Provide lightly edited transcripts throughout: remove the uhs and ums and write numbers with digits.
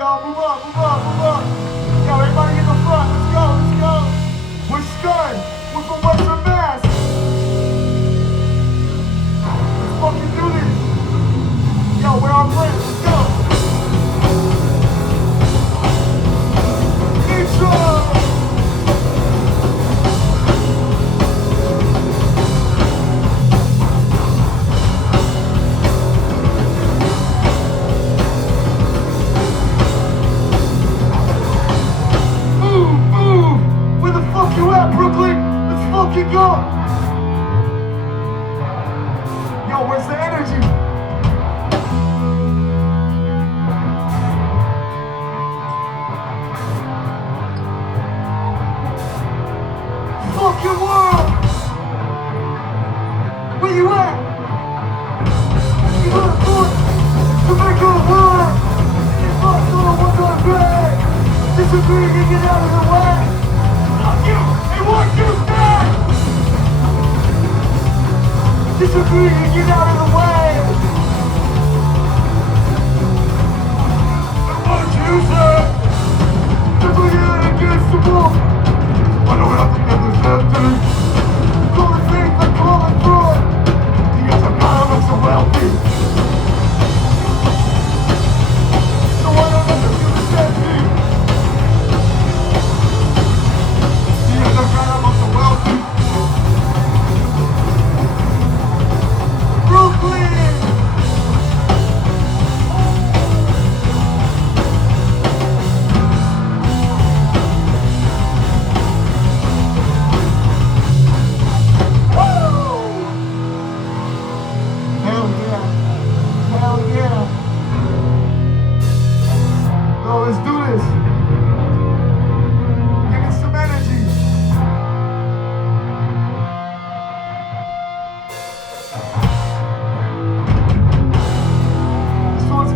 y'all. Move up, move up, move up. Yo, everybody in the front. Let's go, let's go. We're SKUD. We're from Western Mass. Let's fucking do this. Yo, we're our friends. Let's go. Intro. You at, Brooklyn? Let's fucking go! Yo, where's the energy? Fucking world! Where you at? You got a foot to make your world! It's not all what's on bread! Disagree and get out of the way! Fuck you! They want you back! Disagree and get out of the way! They want you, sir! They're bringing it against the wall! I don't have to get this empty! Call it faith, I call it fraud! You guys are kind of so wealthy! So why don't I just do the same thing?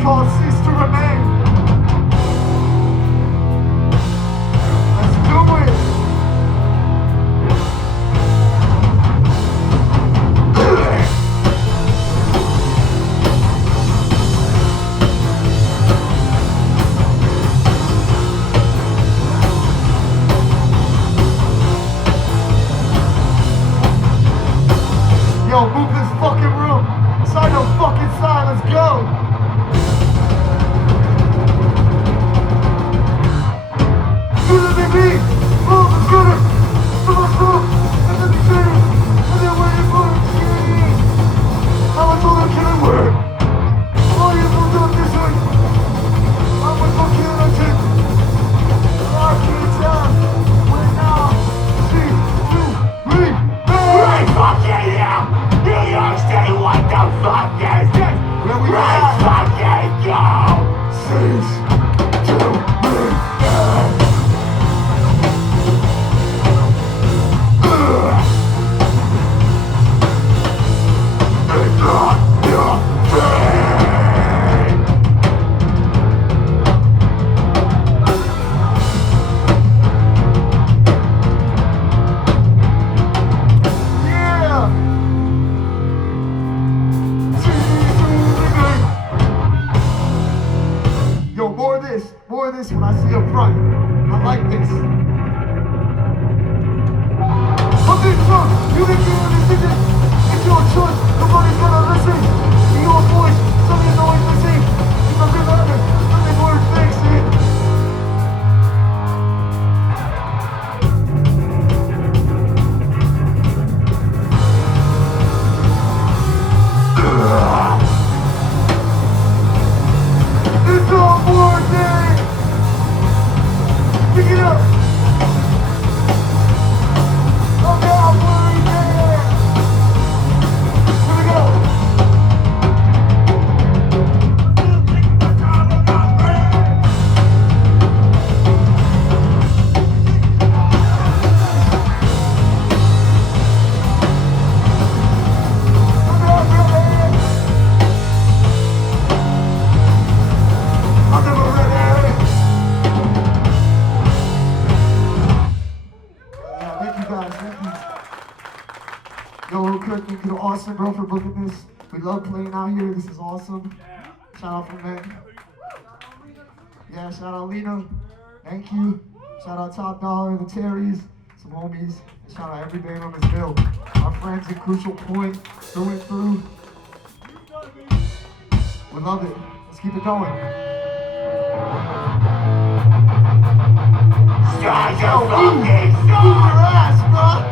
Called Cease to Remain. Let's do it. Yo, move this fucking room. Side no fucking side. Let's go. More of this when I see up front. I like this. From this song, you can get a decision. It's your choice. Nobody's gonna listen to your voice. Something's always missing. Something other. Something worth fixing. It's all worth it. Pick it up! Oh God, we're there! Here we go! I'm never ready! Yo, real quick, thank you to Austin, bro, for booking this. We love playing out here. This is awesome. Shout out from men. Yeah, shout out Lena. Thank you. Shout out Top Dollar, the Terrys, some homies. And shout out every band on this bill. Our friends at Crucial Point, through and through. We love it. Let's keep it going. Strike your fucking your ass, bro!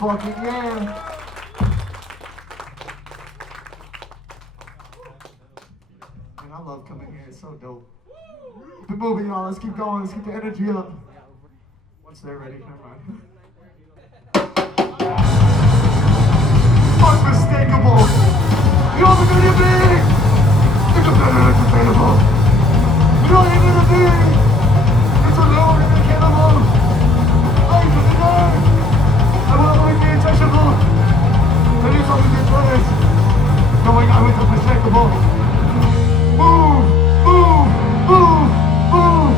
Fucking yeah. Man, I love coming here. It's so dope. Keep it moving, y'all. Let's keep going. Let's keep the energy up. Once they're ready, never mind. Unmistakable. You know what we're gonna be? It's a better entertainable. You know what you're gonna be? It's a load and a cannibal. Life is a night. I will always be untouchable. And it's always in place. Going out with unmistakable. Move, move, move, move.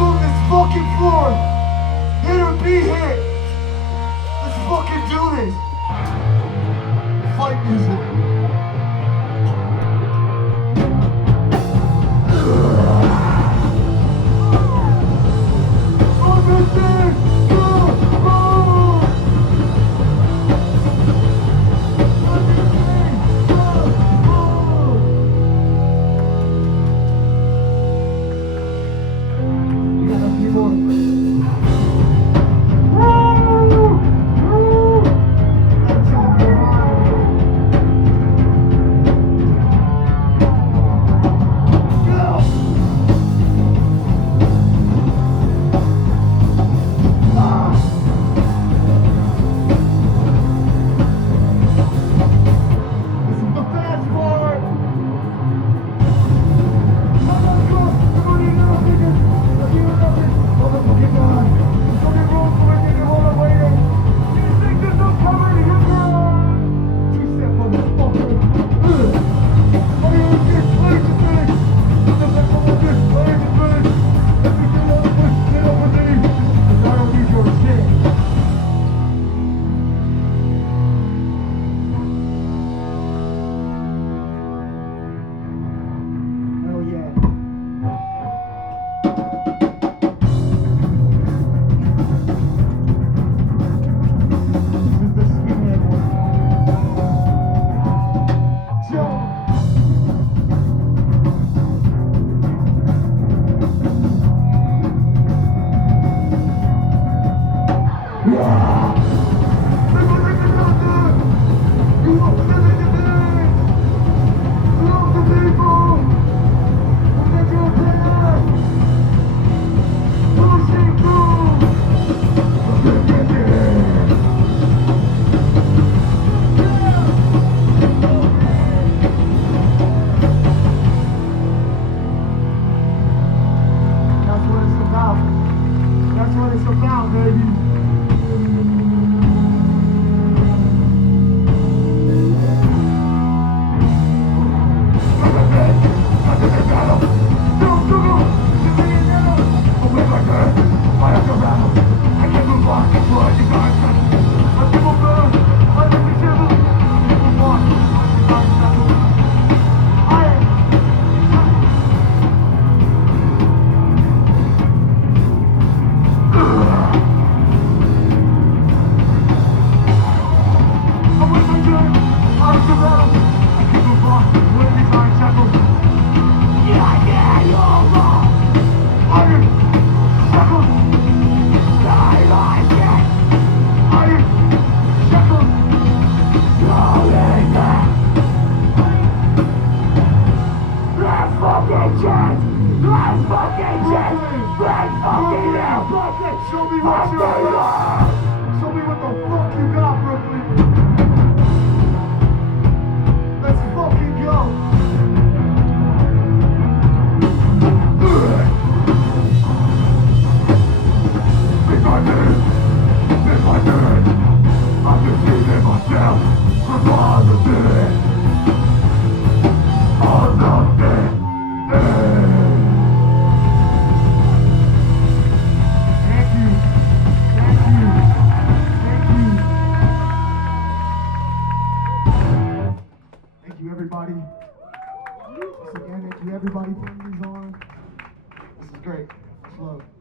Move this fucking floor. Hit or be hit. Let's fucking do this. Fight music. That's what it's about, baby. Show me what you got. Show me what the fuck you got, Brooklyn. Let's fucking go. Make my name. I'm deceiving myself from all the day. All nothing. Everybody. Once again, thank you everybody putting these on. This is great. Slow.